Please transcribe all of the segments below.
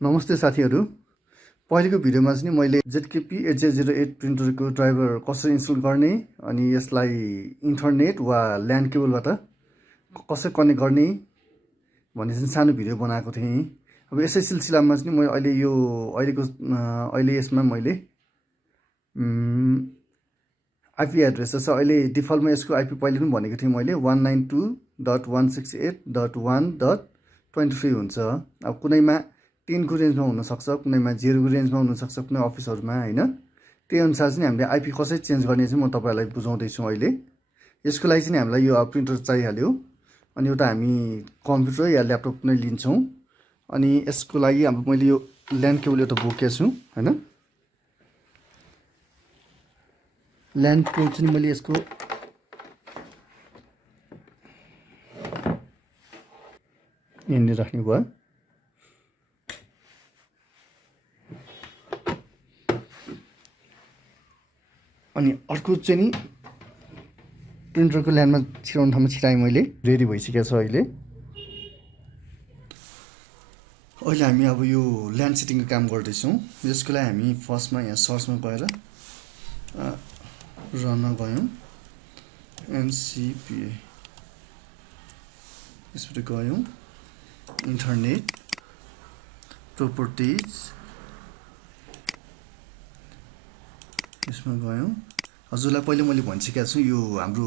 नमस्ते साथीहरु पहिलेको भिडियोमा चाहिँ मैले ZKP 8008 प्रिन्टरको ड्राइभर कसरी इन्स्टल गर्ने अनि यसलाई इन्टरनेट वा ल्यान केबलबाट कसरी कनेक्ट गर्ने भन्ने चाहिँ सानो भिडियो बनाएको थिएँ। अब यसै सिलसिलामा चाहिँ म अहिले यसमा मैले आईपी एड्रेस छ। अहिले डिफल्टमा यसको आईपी पहिले पनि भनेको थिएँ मैले 192.168.1.23 हुन्छ। अब कुनैमा 10 को रेन्जमा हुन सक्छ, कुनैमा 0 को रेन्जमा हुन सक्छ, कुनै अफिसहरुमा हैन। त्यही अनुसार चाहिँ हामीले आईपी कसरी चेन्ज गर्ने चाहिँ म तपाईहरुलाई बुझाउँदै छु अहिले। यसको लागि चाहिँ हामीलाई यो प्रिन्टर चाहिहाल्यो। अनि एउटा हामी कम्प्युटर या ल्यापटप कुनै लिन्छौं। अनि यसको लागि अब मैले यो ल्यान केबल एउटा बोकेको छु हैन। ल्यान केबल चाहिँ मैले यसको यहाँनिर राख्ने भयो। अनि अर्को चाहिँ नि प्रिन्टरको ल्यानमा छिराउने ठाउँमा छिराएँ मैले। रेडी भइसकेको छ अहिले। हामी अब यो ल्यान सेटिङको काम गर्दैछौँ। यसको लागि हामी फर्स्टमा यहाँ सर्चमा गएर रनमा गयौँ। एनसीपीए यसबाट गयौँ। इन्टरनेट प्रोपर्टिज यसमा गयौँ। हजुरलाई पहिले मैले भनिसकेको छु यो हाम्रो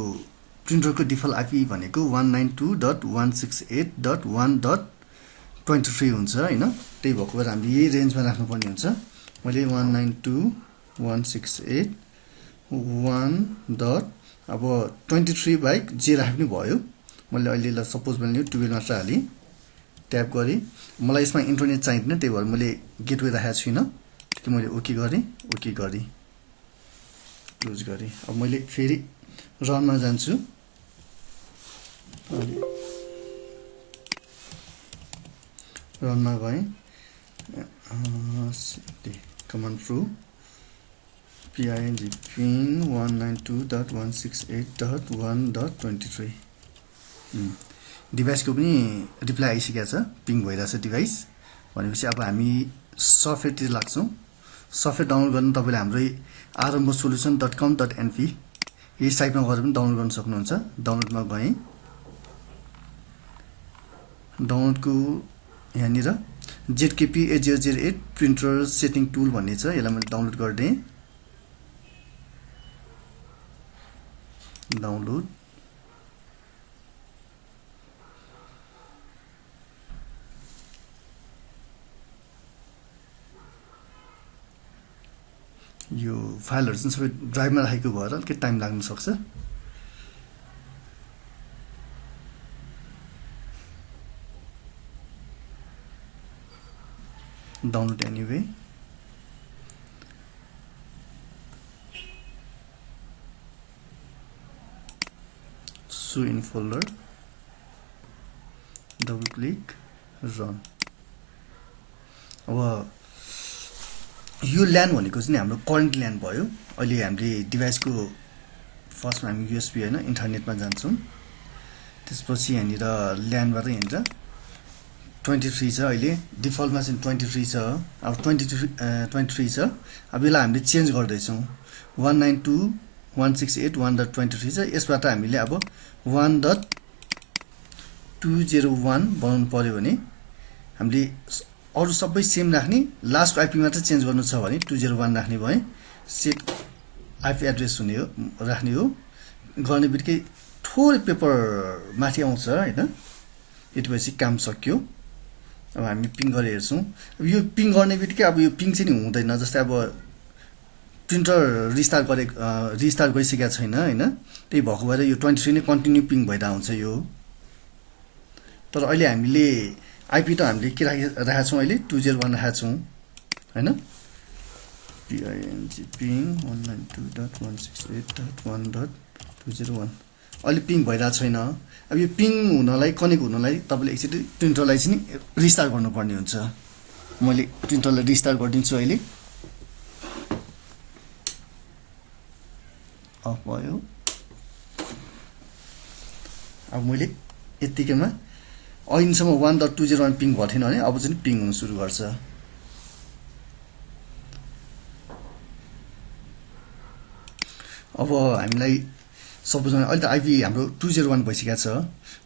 प्रिन्टरको डिफल्ट आईपी भनेको 192.168.1.23 हुन्छ हैन। त्यही भएको भएर हामीले यही रेन्जमा राख्नुपर्ने हुन्छ। मैले 192.168.1.23 बाइक जे राख्नु भयो। मैले अहिले सपोज मैले 12 मात्र हाले ट्याप गरे। मलाई यसमा इन्टरनेट चाहिँदैन, त्यही भएर मैले गेटवे राखेको छुइनँ। कि मैले ओके गरे क्लोज गरे। अब मैले फेरि रनमा जान्छु। रनमा गएँ। कमान्ड प्रो ping ping 192.168.1.23 डिभाइसको पनि रिप्लाई आइसकेको छ। पिङ भइरहेछ डिभाइस भनेपछि अब हामी सफ्टवेयरतिर लाग्छौँ। सफ्टवेयर डाउनलोड गर्न तपाईले हाम्रै arambosolution.com.np यही साइटमा गएर पनि डाउनलोड गर्न सक्नुहुन्छ। डाउनलोडमा गएँ। डाउनलोडको यहाँनिर ZKP 8008 प्रिन्टर सेटिङ टुल भन्ने छ। यसलाई मैले डाउनलोड गर्दिएँ। डाउनलोड यो फाइलहरु चाहिँ सबै ड्राइभमा राखेको भएर अलिकति टाइम लाग्न सक्छ। Download anyway. So in folder double click run. अब यो ल्यान भनेको चाहिँ हाम्रो करेन्ट ल्यान भयो। अहिले हामीले डिभाइसको फर्स्टमा हामी यूएसबी हैन इन्टरनेटमा जान्छौँ। त्यसपछि यहाँनिर ल्यानबाट यहाँनिर 23 छ। अहिले डिफल्टमा चाहिँ 23 छ। अब 23 छ। अब यसलाई हामीले चेन्ज गर्दै छौँ। 192.168.1.23 छ। यसबाट हामीले अब 1.201 बनाउनु पर्यो भने हामीले अरु सबै सेम राख्ने, लास्टको आईपी मात्र चेन्ज गर्नु छ भने 201 राख्ने भए सेट आईपी एड्रेस हुने हो राख्ने हो। गर्ने बित्तिकै थोरै पेपर माथि आउँछ हैन। यति भएपछि काम सकियो। अब हामी पिङ गरेर हेर्छौँ। अब यो पिङ गर्ने बित्तिकै अब यो पिङ चाहिँ नि हुँदैन। जस्तै अब प्रिन्टर रिस्टार्ट गरिसकेको छैन हैन। त्यही भएको भएर यो 23 नै कन्टिन्यू पिङ भइरा हुन्छ यो। तर अहिले हामीले आईपी त हामीले के राखेका छौँ अहिले 201 राखेका छौँ हैन। ping 192.168.1.201 अहिले पिङ भइरा छैन। अब यो पिङ हुनलाई कनेक्ट हुनलाई तपाईले एकचोटी प्रिन्टरलाई चाहिँ रिस्टार्ट गर्नुपर्ने हुन्छ। मैले प्रिन्टरलाई रिस्टार्ट गरिदिन्छु अहिले। अफ भयो। अब मैले यतिकैमा अहिलेसम्म 1.201 पिङ भएको थिएन भने अब चाहिँ पिङ हुन सुरु गर्छ। अब हामीलाई सपोज अहिले त आइपी हाम्रो 201 भइसकेको छ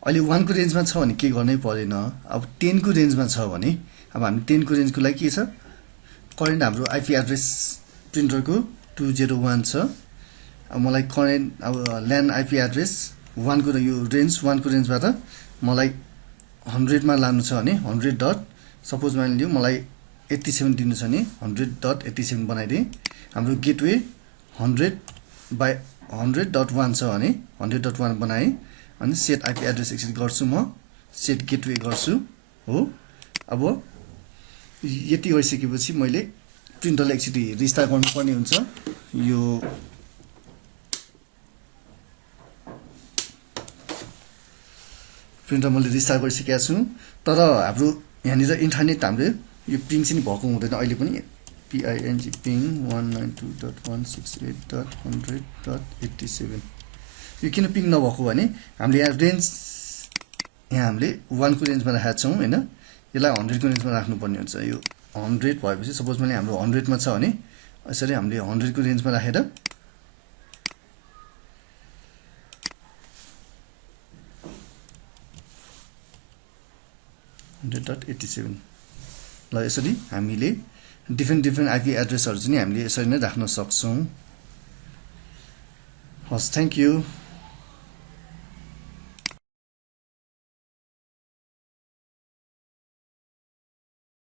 अहिले 1 को रेन्जमा छ भने के गर्नै पर्दैन अब 10 को रेन्जमा छ भने अब हामी 10 को रेन्जको लागि के छ करेन्ट हाम्रो आइपी एड्रेस प्रिन्टरको 201 छ अब मलाई करेन्ट अब ल्यान आइपी एड्रेस 1 को यो रेन्ज 1 को रेन्जबाट मलाई 100 मा लानु छ भने 100 डट सपोज मैले मलाई 87 दिनु छ भने 100.87 बनाइदिए हाम्रो गेटवे 100/100.1 छ भने 100.1 बनाए अनि सेट आइपी एड्रेस एक्सेस गर्छु म सेट गेटवे गर्छु हो अब यति गरिसकेपछि मैले प्रिन्टरलाई एकचोटि रिस्टार्ट गर्नुपर्ने हुन्छ यो प्रिन्टर मैले रिस्टार्ट गरिसकेको छु तर हाम्रो यहाँनिर इन्टरनेट हाम्रो यो पिङ चाहिँ भएको हुँदैन अहिले पनि PING पिङ 192.168.100.87 यो किन पिङ नभएको भने हामीले यहाँ रेन्ज यहाँ हामीले 1 को रेन्जमा राखेका छौँ हैन यसलाई 100 को रेन्जमा राख्नुपर्ने हुन्छ यो 100 भएपछि सपोज मैले हाम्रो 100 मा छ भने यसरी हामीले 100 को रेन्जमा राखेर 100.87 ल यसरी हामीले डिफरेन्ट आइपी एड्रेसहरु चाहिँ हामीले यसरी नै राख्न सक्छौं हस् थ्यांक यू